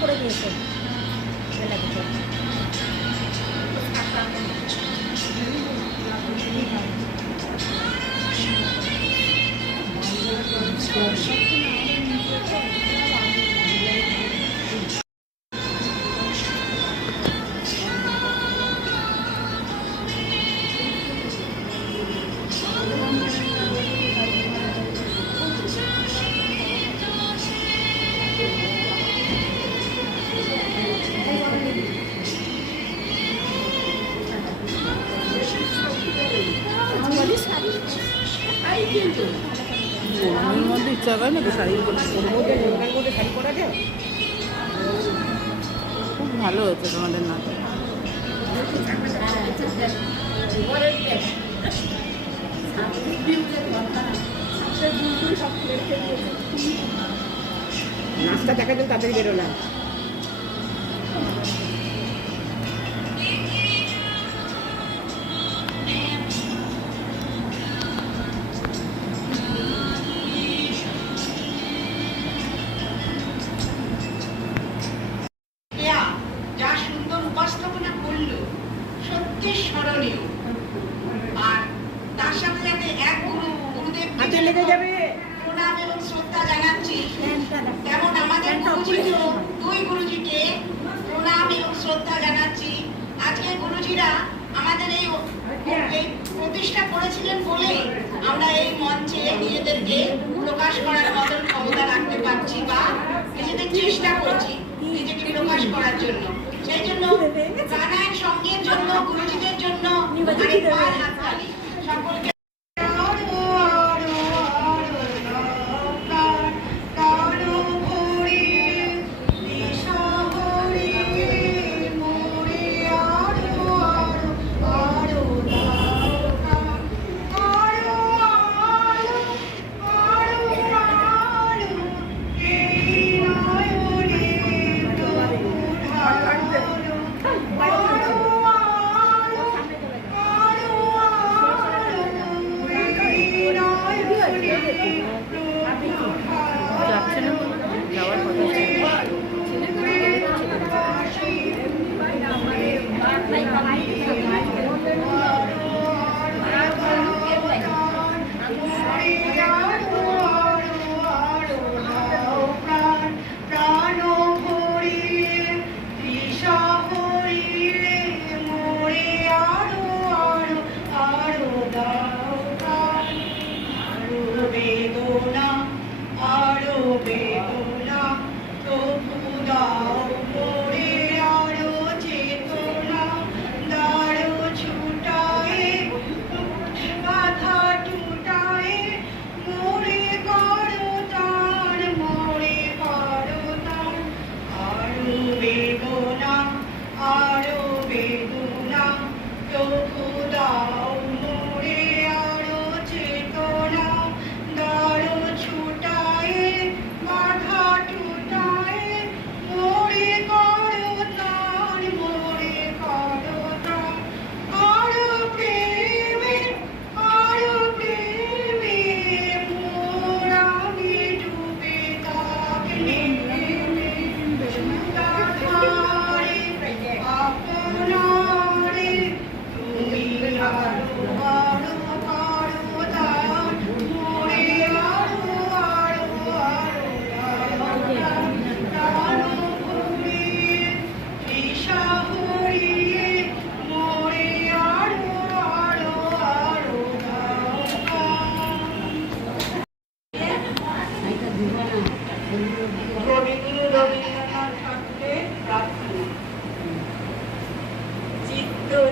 করে দিয়েছে গরমের মধ্যে ইচ্ছা করে না তো শাড়ি মধ্যে শাড়ি পরা যায়। খুব ভালো হচ্ছে তোমাদের নাটক। নাচটা দেখা যাবে তাদের বেরোলাম। যা সুন্দর উপস্থাপনা করলো সত্যি স্মরণীয়। আর তার সাথে সাথে এক গুরুদেব প্রণাম এবং শ্রদ্ধা জানাচ্ছি। তেমন আমাদের দুই গুরুজিকে প্রণাম এবং শ্রদ্ধা জানাচ্ছি। আজকে গুরুজিরা আমাদের এই প্রতিষ্ঠা করেছিলেন বলে আমরা এই মঞ্চে নিজেদেরকে প্রকাশ করার মতন ক্ষমতা রাখতে পারছি বা নিজেদের চেষ্টা করছি নিজেকে প্রকাশ করার জন্য। সেই জন্য গানের সঙ্গের জন্য গুরুজিদের জন্য আরেকবার হাততালি সকলকে।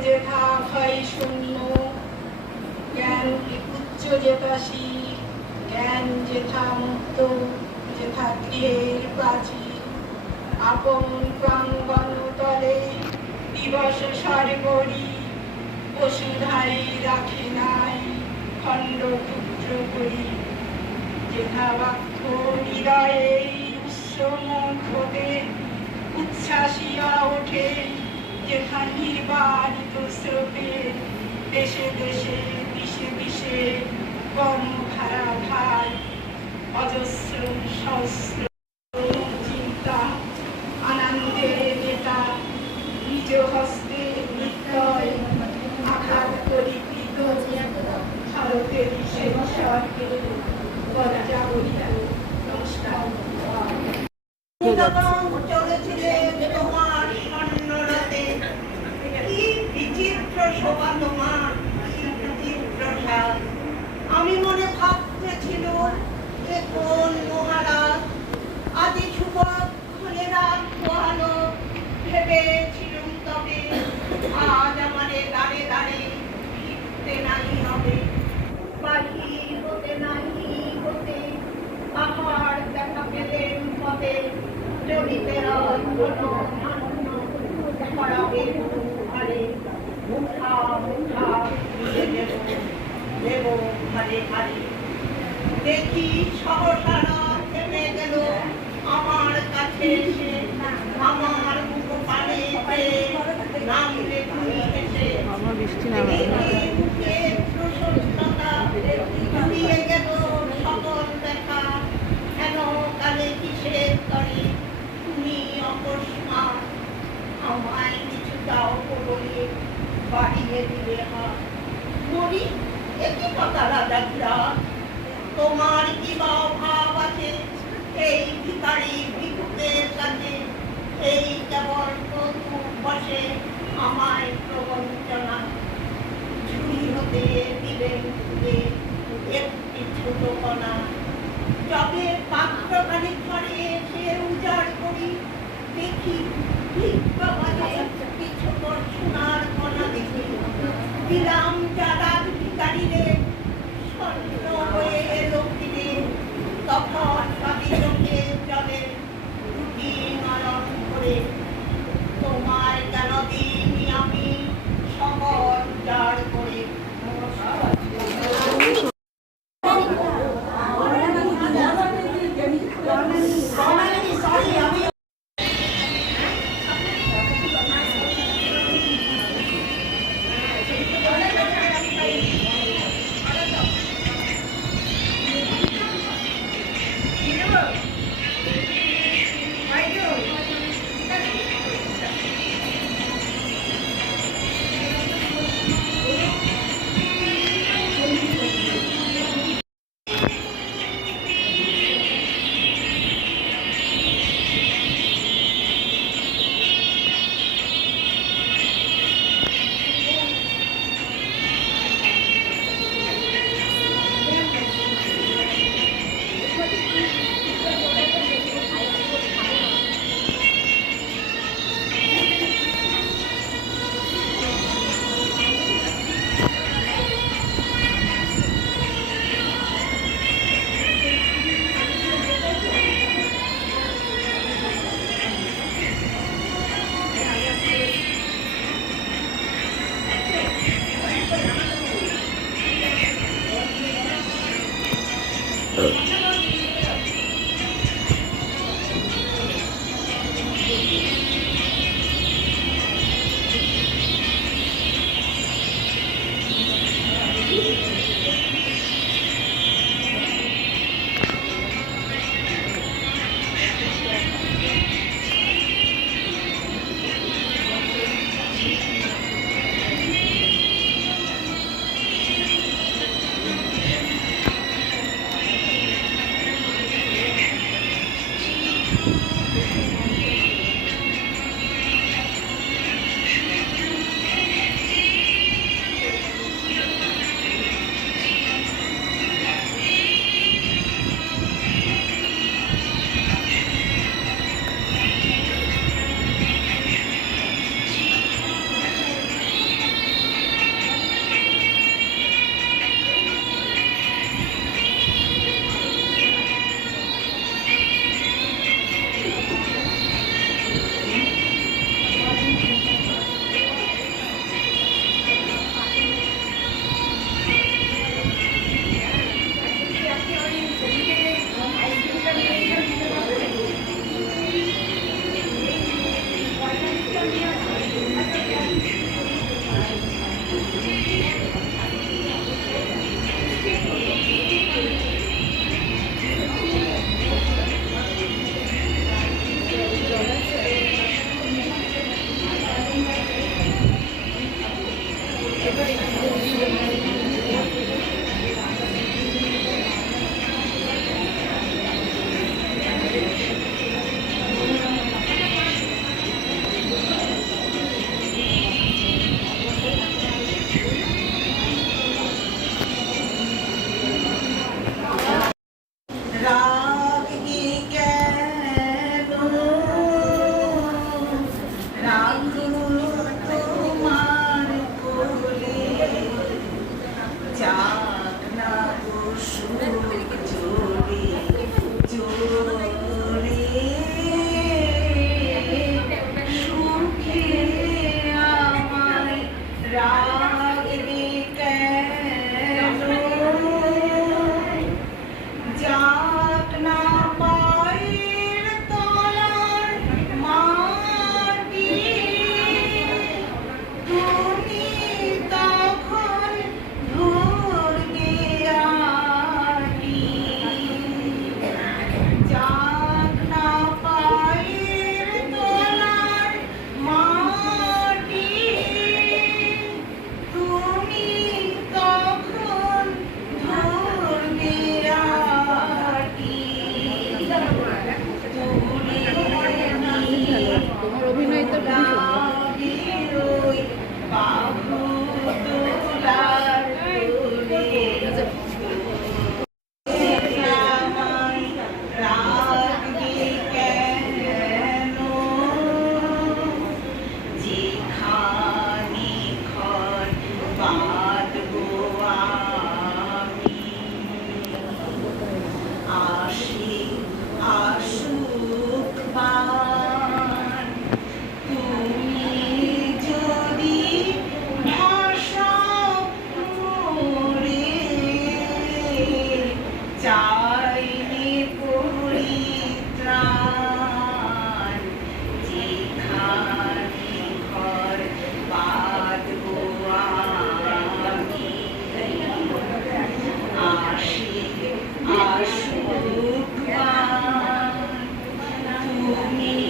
যেথা ভয় শূন্য জ্ঞান উচ্চ যেতাসী জ্ঞান যেথা মুক্ত যেথা গৃহের প্রাচীর আপন প্রাঙ্গণ তলে দিবস সর্বরি পশুধারী রাখে নাই খণ্ড টুকর করি যেথা বাক্য হৃদয়ে উৎসমুখতে উচ্ছ্বাসিয়া ওঠে যেথা নির্বাণিত স্রোতে দেশে দেশে দিশে দিশে কর্মধারা ধার অজস্র সহস্র চিন্তা যাচ্ছে। চলেছিলে তোমার স্বর্ণরথে, কি বিচিত্র শোভা তোমার, কি বিচিত্র সাজ। আমি মনে ভাবতেছিল এ কোন মহারাজ, আদি শুভক্ষণে রাত পোহালো, ভেবেছিলুম তবে আজ আমারে দাঁড়ে দাঁড়ে ফিরতে নাই হবে। বাহির হতে নাই হতে আমার দেখা পেলেন পথে, জড়িতে ছড়াবে ঘরে, মুখা মুখা দিয়ে দেব ঘরে ঘরে। দেখি সহসারা থেমে গেল আমার কাছে এসে, আমার মুখ পানে নামলে তুমি এসে। আমার বৃষ্টি নামে মুখে প্রশস্ততা দিয়ে গেল সকল দেখা, হেন কালে কিসের তরে তুমি অকস্মাৎ আমায় কিছু দাও বলে বাড়িয়ে দিলে হাত। মরি একই কথা রাজা, তোমার কি বা অভাব আছে এই ভিখারি ভিক্ষুকের কাছে? এই কেবল প্রতুপ বসে আমায় প্রবঞ্চনা, ঝুড়ি হতে দিলেন খুলে একটি ছোট কণা। যবে পাত্রখানি ঘরে এসে উজাড় করি, দেখি ভিক্ষা বাজে কিছু সোনার কণা দেখি। দিলাম যারা ভিখারিদের স্বর্ণ হয়ে এলো ফিরে, তখন ভাবি চোখে জলে দুটি নয়ন করে, তোমায় কেন দিইনি আমি সকল জার করে। ভূমি